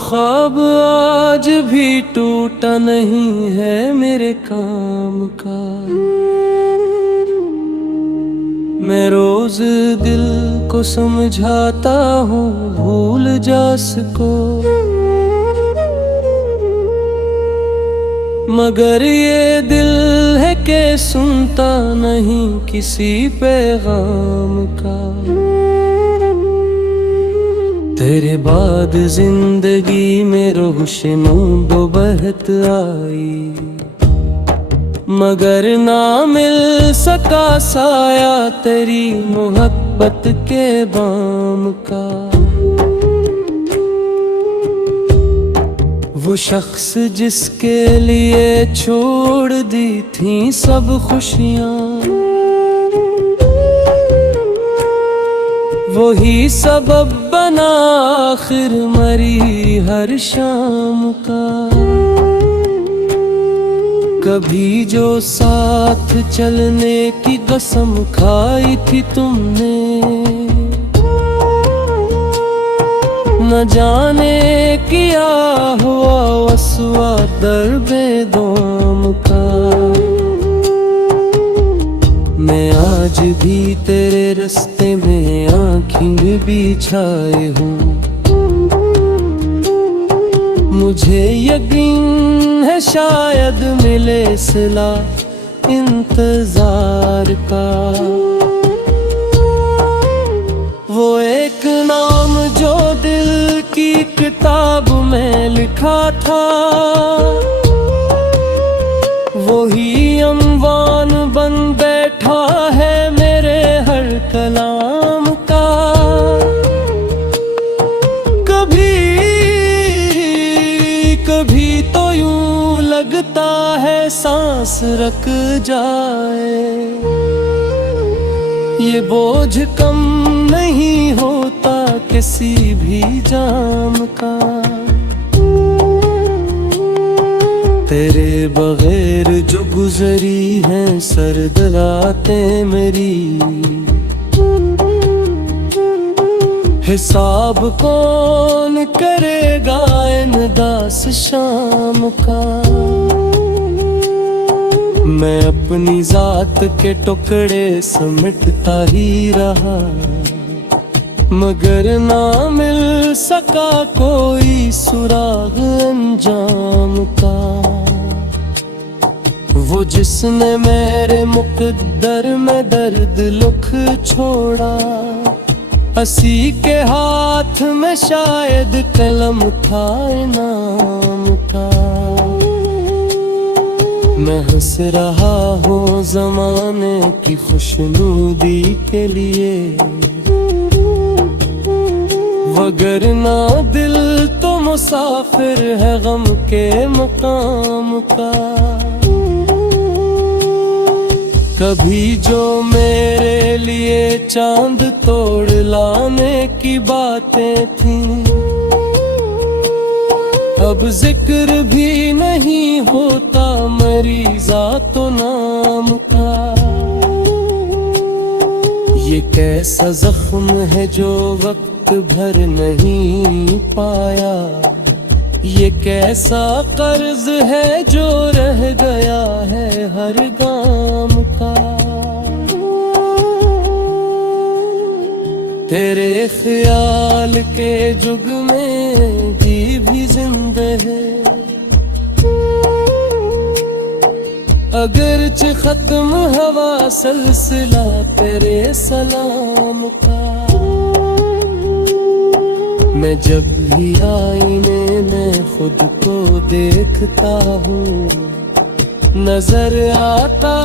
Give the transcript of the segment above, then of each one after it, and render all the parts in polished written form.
ख्वाब आज भी टूटा नहीं है मेरे काम का। मैं रोज दिल को समझाता हूँ भूल जा सको, मगर ये दिल है कि सुनता नहीं किसी पैगाम का। तेरे बाद जिंदगी में रोशनी दो बहत आई, मगर ना मिल सका साया तेरी मोहब्बत के बाम का। वो शख्स जिसके लिए छोड़ दी थी सब खुशियाँ, वही सबब बना आखिर मरी हर शाम का। कभी जो साथ चलने की कसम खाई थी तुमने, न जाने क्या हुआ वसवा दर्बे दोम का। मैं आज भी तेरे रास्ते में आँखें बिछाए हूँ, मुझे यकीन है शायद मिले सिला इंतजार का। वो एक नाम जो दिल की किताब में लिखा था, वही अम्वान बन बैठा है मेरे हर कलाम का। कभी कभी तो यूं लगता है सांस रुक जाए, ये बोझ कम नहीं होता किसी भी जाम का। तेरे बगैर जो गुजरी हैं सर्द रातें मेरी, हिसाब कौन करेगा इन दास शाम का। मैं अपनी जात के टुकड़े समेटता ही रहा, मगर ना मिल सका कोई सुराग अंजाम का। वो जिसने मेरे मुकद्दर में दर्द लुख छोड़ा, हंसी के हाथ में शायद कलम था इनाम का। मैं हंस रहा हूँ ज़माने की खुशनुदी के लिए, वगरना दिल तो मुसाफिर है गम के मकाम का। कभी जो मेरे लिए चांद तोड़ लाने की बातें थीं, अब जिक्र भी नहीं होता मरीज़ा तो नाम का। ये कैसा जख्म है जो वक्त भर नहीं पाया, ये कैसा कर्ज है जो रह गया है हर गाम का। तेरे ख्याल के जुग में भी जिंदा है, अगरचे खत्म हवा सिलसिला तेरे सलाम का। मैं जब भी आईने में खुद को देखता हूँ, नजर आता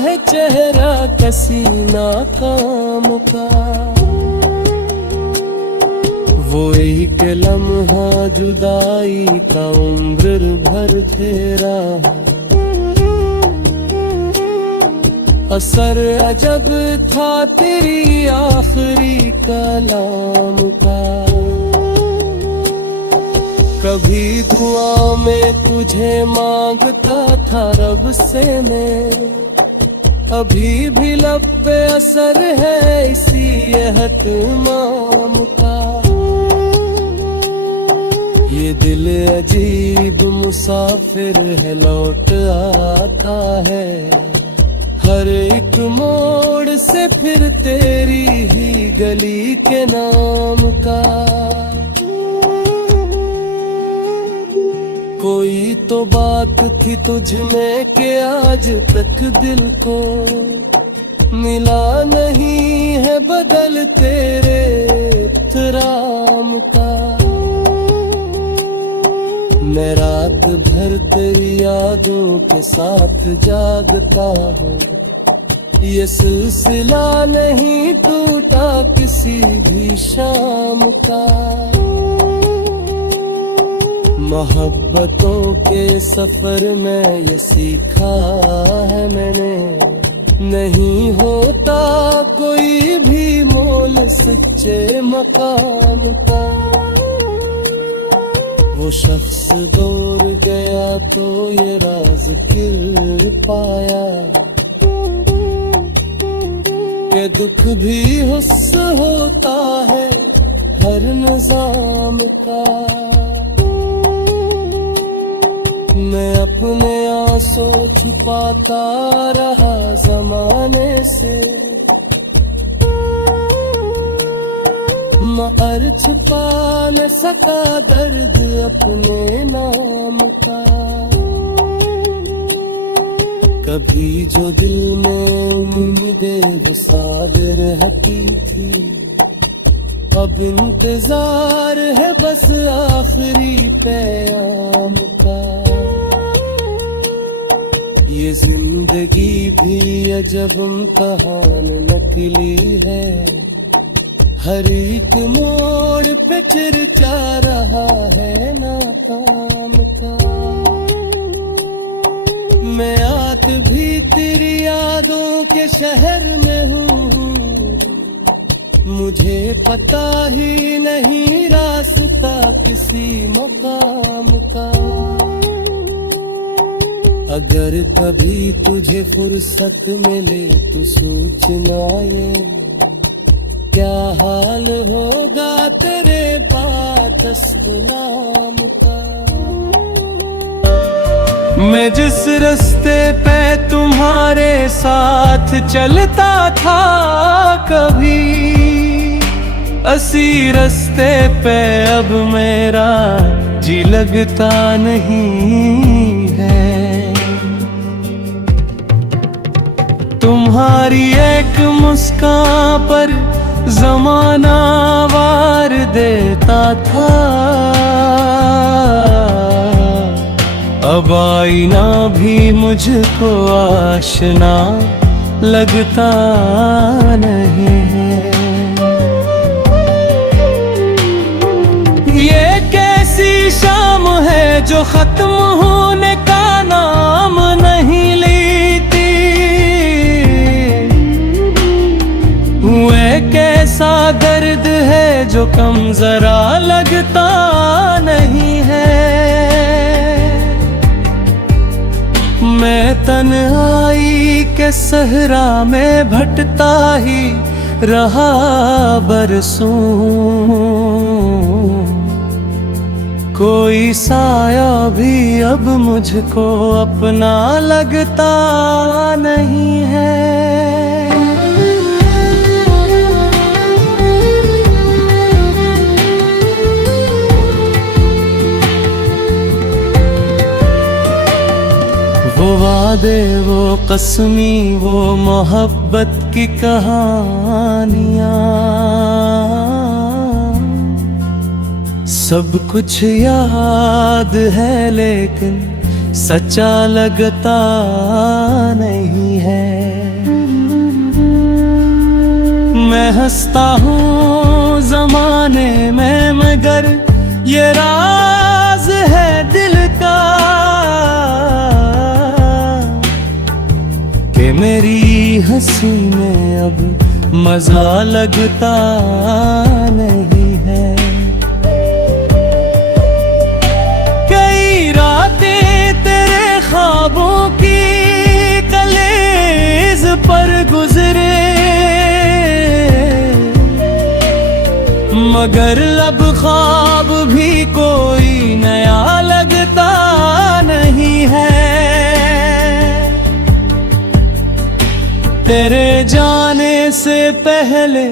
है चेहरा किसी नाकाम का। वो एक लम्हा जुदाई का उम्र भर तेरा, असर अजब था तेरी आखिरी कलाम का। कभी दुआ में तुझे मांगता था रब से मैं, अभी भी लब पे असर है इसी एहतमाम का। ये ये दिल अजीब मुसाफिर है, लौट आता है हर एक मोड़ से फिर तेरी ही गली के नाम का। कोई तो बात थी तुझ में कि आज तक दिल को मिला नहीं है बदल तेरे इत्तराम का। मैं रात भर तेरी यादों के साथ जागता हूँ, ये सिलसिला नहीं टूटा किसी भी शाम का। मोहब्बतों के सफर में ये सीखा है मैंने, नहीं होता कोई भी मोल सच्चे मकाम का। वो शख्स दूर गया तो ये राज किल पाया कि दुख भी हुस्न होता है हर निजाम का। मैं अपने आंसू छुपाता रहा जमाने से, मगर छुपा न सका दर्द अपने नाम का। कभी जो दिल में उम्मीदें विसार हकी थी, अब इंतजार है बस आखिरी पैगाम का। ये जिंदगी भी अजब इम्तिहान नकली है, हर एक मोड़ पे चर्चा रहा है नाकाम का। मैं आत भी तेरी यादों के शहर में हूँ, मुझे पता ही नहीं रास्ता किसी मकाम का। अगर कभी तुझे फुर्सत मिले तो सोचना ये, क्या हाल होगा तेरे बाद अस्र नाम का। मैं जिस रास्ते पे तुम्हारे साथ चलता था कभी, उसी रास्ते पे अब मेरा जी लगता नहीं है। तुम्हारी एक मुस्कान पर ज़माना वार देता था, अब आईना भी मुझको आशना लगता नहीं है। ये कैसी शाम है जो खत्म होने का नाम नहीं लेती, हुए कैसा दर्द है जो कम जरा लगता नहीं है। मैं तन्हाई के सहरा में भटता ही रहा बरसों, कोई साया भी अब मुझको अपना लगता नहीं है। वो वादे वो कसमी वो मोहब्बत की कहानियाँ, सब कुछ याद है लेकिन सच्चा लगता नहीं है। मैं हंसता हूँ जमाने में मगर ये राज है दिल का, कि मेरी हंसी में अब मजा लगता नहीं है। कई रातें तेरे ख्वाबों की कलेज पर गुजरे, मगर अब ख्वाब भी कोई नया लगता नहीं है। तेरे जाने से पहले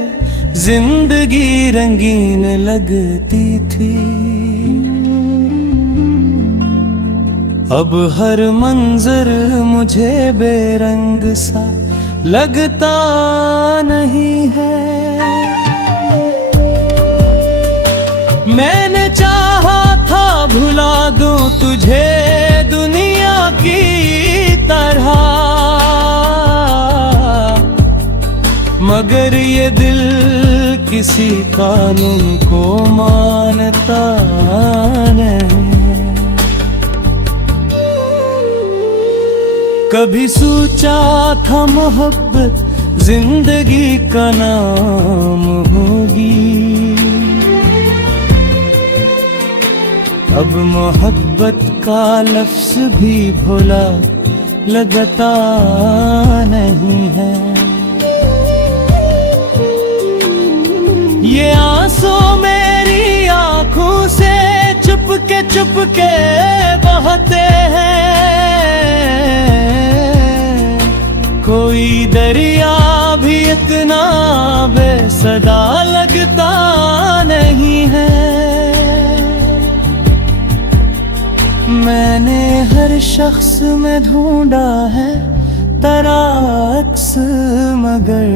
जिंदगी रंगीन लगती थी, अब हर मंजर मुझे बेरंग सा लगता नहीं है। मैंने चाहा था भुला दूं तुझे दुनिया की तरह, मगर ये दिल किसी कानून को मानता नहीं। कभी सोचा था मोहब्बत जिंदगी का नाम होगी, अब मोहब्बत का लफ्ज भी भुला लगता नहीं है। ये आंसू मेरी आंखों से चुपके बहते हैं, कोई दरिया भी इतना बेसदा लगता नहीं है। मैंने हर शख्स में ढूंढा है तेरा अक्स, मगर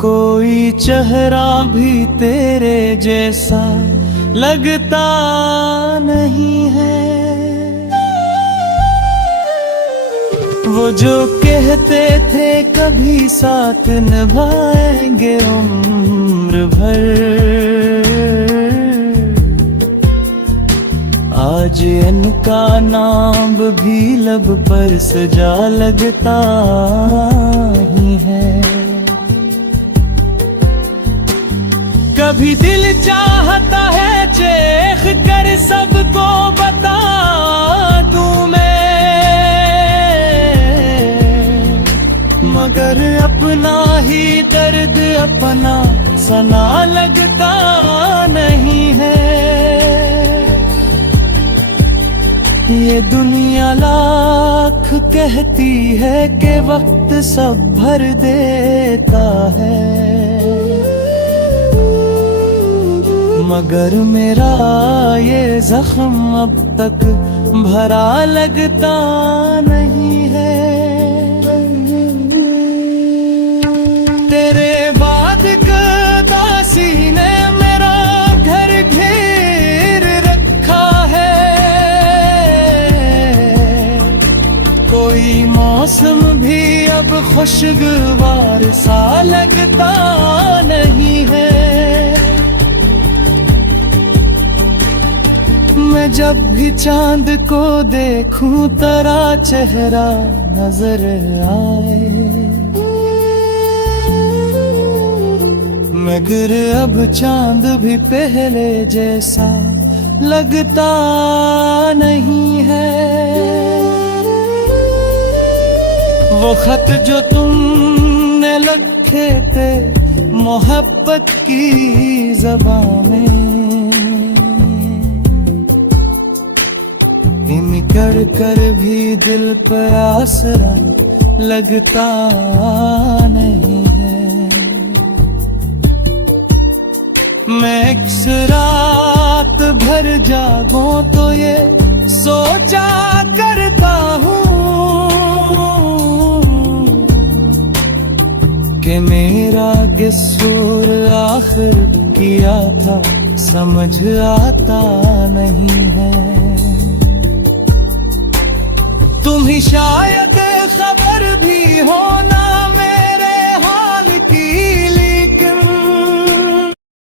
कोई चेहरा भी तेरे जैसा लगता नहीं है। वो जो कहते थे कभी साथ निभाएंगे उम्र भर, आज इनका नाम भी लब पर सजा लगता ही है। कभी दिल चाहता है चेख कर सबको बता दूं मैं, मगर अपना ही दर्द अपना सना लगता नहीं है। ये दुनिया लाख कहती है कि वक्त सब भर देता है, मगर मेरा ये जख्म अब तक भरा लगता नहीं है। तेरे बाद कदासी ने मेरा घर घेर रखा है, कोई मौसम भी अब खुशगवार सा लगता नहीं है। मैं जब भी चांद को देखूं तेरा चेहरा नजर आए, मगर अब चांद भी पहले जैसा लगता नहीं है। वो खत जो तुमने लिखे थे मोहब्बत की ज़बान में, कर कर भी दिल पर आसरा लगता नहीं है। मैं इस रात भर जागूं तो ये सोचा करता हूँ कि मेरा किसूर आखिर किया था समझ आता नहीं है। तुम ही शायद खबर भी हो ना